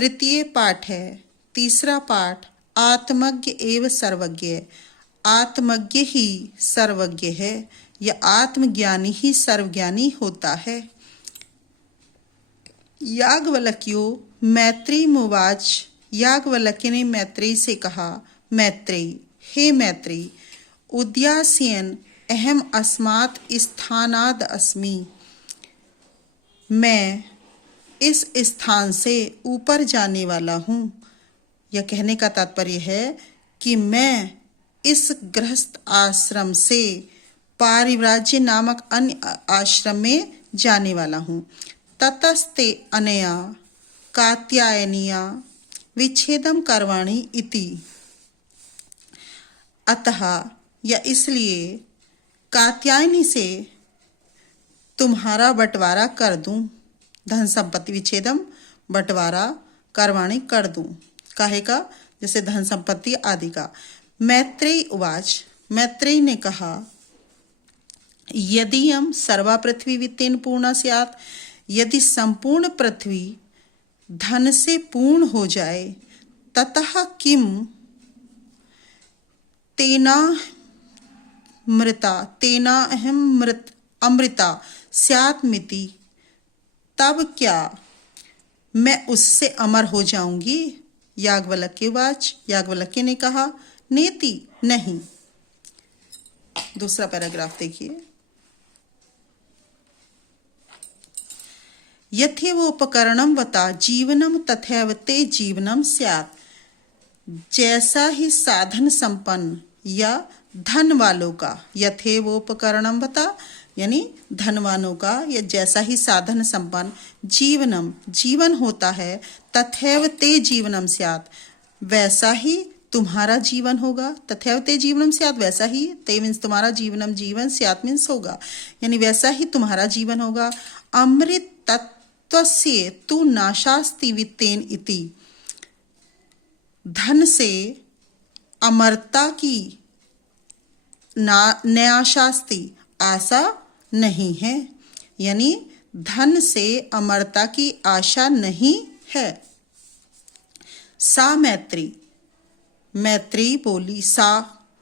तृतीय पाठ है। तीसरा पाठ आत्मज्ञ एव सर्वज्ञ। आत्मज्ञ ही सर्वज्ञ है या आत्मज्ञानी ही सर्वज्ञानी होता है। याज्ञवल्क्यो मैत्रेयीमुवाच। याज्ञवल्क्य ने मैत्रेयी से कहा, मैत्रेयी, हे मैत्रेयी, उद्यास्यन् अहम अस्मात् स्थानाद् अस्मि। मैं इस स्थान से ऊपर जाने वाला हूँ। यह कहने का तात्पर्य है कि मैं इस गृहस्थ आश्रम से पारिव्राज्य नामक अन्य आश्रम में जाने वाला हूँ। ततस्ते अनया कात्यायनिया विच्छेदम करवाणी इति। अतः या इसलिए कात्यायनी से तुम्हारा बंटवारा कर दूं। धन संपत्ति विच्छेदम बंटवारा करवाणी कर दूं। काहे का? जैसे धन संपत्ति आदि का। मैत्रेयी उवाच। मैत्रेयी ने कहा, यदि हम सर्वा पृथ्वी वित्तेन पूर्णा स्यात्। यदि संपूर्ण पृथ्वी धन से पूर्ण हो जाए, ततः किम तेना अहम अमृता स्यात्मिति। तब क्या मैं उससे अमर हो जाऊंगी? याज्ञवल्क्य उवाच। याज्ञवल्क्य ने कहा, नेति, नहीं। दूसरा पैराग्राफ देखिए। यथैवोपकरणं वता जीवनम तथैव ते जीवनम स्यात्। जैसा ही साधन संपन्न या धन वालों का, यथैवोपकरणं वता यानी धनवानों का या जैसा ही साधन संपन्न जीवनम जीवन होता है, तथैव ते जीवनम स्यात् वैसा ही तुम्हारा जीवन होगा। तथैव ते जीवनम स्यात् वैसा ही, ते मीन्स तुम्हारा जीवनम जीवन, स्यात् मीन्स होगा, यानी वैसा ही तुम्हारा जीवन होगा। अमृत तत्वस्य तु नाशास्ति वित्तेन इति। धन से अमरता की न्याशास्ति आशा नहीं है, यानी धन से अमरता की आशा नहीं है। सा मैत्री, मैत्रेयी बोली, सा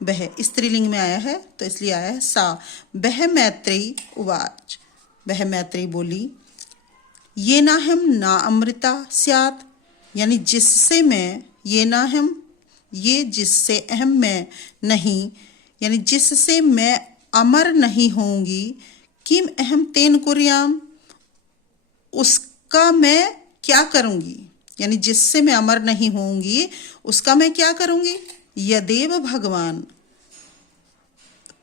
वह स्त्रीलिंग में आया है तो इसलिए आया है सा। वह मैत्रेयी उवाच। वह मैत्रेयी बोली, ये ना हम ना अमृता स्यात्, यानी जिससे मैं, ये ना हम ये जिससे अहम मैं नहीं, यानी जिससे मैं अमर नहीं होंगी। किम अहम तेन कुर्याम, उसका मैं क्या करूंगी, यानी जिससे मैं अमर नहीं होंगी उसका मैं क्या करूंगी। यदेव भगवान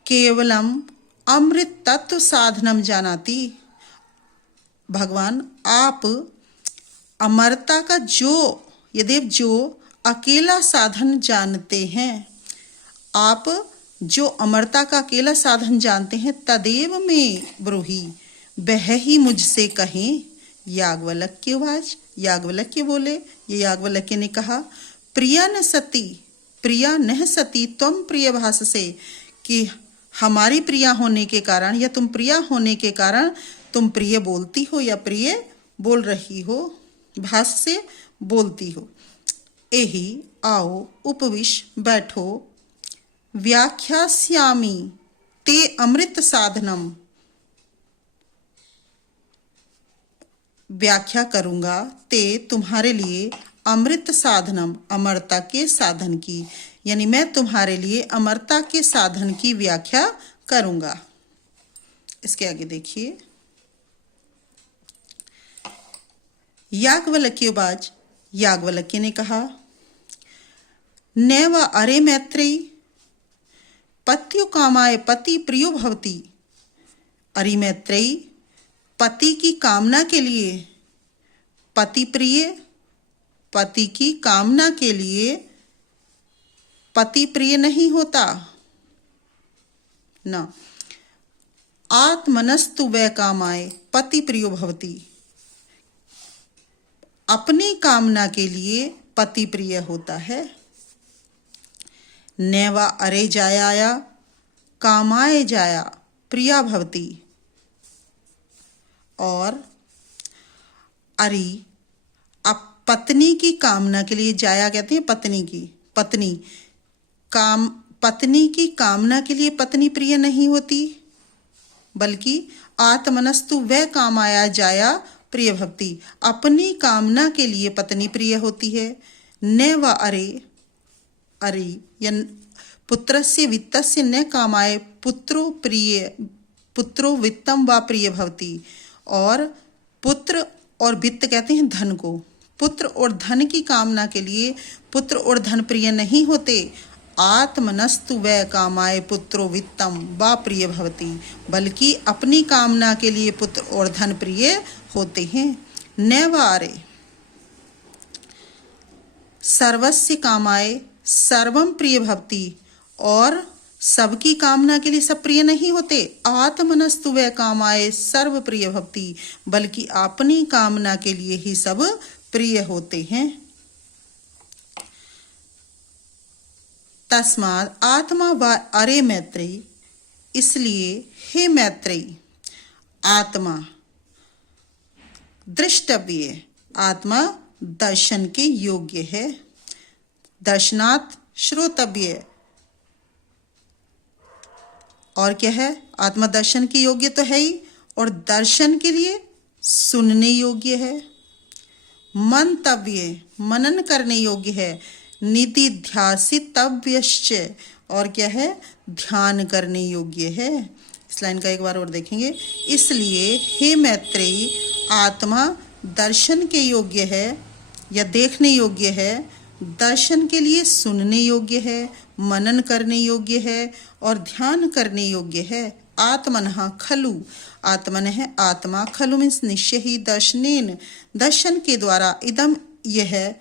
केवलम अमृत तत्व साधनम जानाति। भगवान आप अमरता का यदेव जो अकेला साधन जानते हैं, आप जो अमरता का अकेला साधन जानते हैं, तदेव में ब्रूहि, वह ही मुझसे कहें। याज्ञवल्क्य उवाच। याज्ञवल्क्य बोले, ये याज्ञवल्क्य ने कहा, प्रिया न सती त्वं प्रिय भाससे, कि हमारी प्रिया होने के कारण या तुम प्रिया होने के कारण तुम प्रिय बोलती हो या प्रिय बोल रही हो, भास से बोलती हो। एहि आओ उपविश बैठो, व्याख्यास्यामि ते अमृत साधनम, व्याख्या करूंगा ते तुम्हारे लिए अमृत साधनम, अमरता के साधन की, यानी मैं तुम्हारे लिए अमरता के साधन की व्याख्या करूंगा। इसके आगे देखिए। याज्ञवल्क्य उवाच। याज्ञवल्क्य ने कहा, नैव अरे मैत्रेयी पत्यो कामाय पति प्रियो भवति। अरे मैत्रेयी, पति की कामना के लिए पति प्रिय, पति की कामना के लिए पति प्रिय नहीं होता न। आत्मनस्तु वै कामाय पति प्रियो भवति। अपनी कामना के लिए पति प्रिय होता है। नैवा अरे जायाया कामाय जाया प्रिया भवति। और अरि पत्नी की कामना के लिए, जाया कहते हैं पत्नी की, पत्नी की कामना के लिए पत्नी प्रिय नहीं होती, बल्कि आत्मनस्तु वह कामाया जाया प्रिय भक्ति, अपनी कामना के लिए पत्नी प्रिय होती है। न व अरे या पुत्रस्य वित्तस्य न कामाय पुत्रो वित्तम व प्रिय भवति। और पुत्र और वित्त कहते हैं धन को, पुत्र और धन की कामना के लिए पुत्र और धन प्रिय नहीं होते। आत्मनस्तु वै कामाय पुत्रो वित्तम व प्रिय भवति, बल्कि अपनी कामना के लिए पुत्र और धन प्रिय होते हैं। न व अरे सर्वस्य कामाय सर्वम प्रिय भवति, और सबकी कामना के लिए सब प्रिय नहीं होते। आत्मनस्तु वै कामाय सर्व प्रिय भवति, बल्कि अपनी कामना के लिए ही सब प्रिय होते हैं। तस्मात् आत्मा व अरे मैत्रेयी, इसलिए हे मैत्रेयी आत्मा दृष्टव्य, आत्मा दर्शन के योग्य है। दर्शनात् श्रोतव्य, और क्या है, आत्मा दर्शन के योग्य तो है ही, और दर्शन के लिए सुनने योग्य है। मंतव्य, मनन करने योग्य है। निदिध्यासितव्यश्च, और क्या है, ध्यान करने योग्य है। इस लाइन का एक बार और देखेंगे। इसलिए हे मैत्रेयी आत्मा दर्शन के योग्य है या देखने योग्य है, दर्शन के लिए सुनने योग्य है, मनन करने योग्य है और ध्यान करने योग्य है। आत्मनः खलु, आत्मन है आत्मा, खलु मीन्स निश्चय ही, दर्शनेन दर्शन के द्वारा, इदम यह,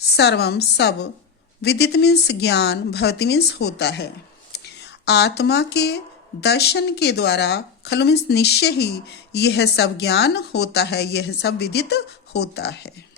सर्वम सब, विदित मीन्स ज्ञान, भवति मीन्स होता है। आत्मा के दर्शन के द्वारा, खलु मीन्स निश्चय ही, यह सब ज्ञान होता है, यह सब विदित होता है।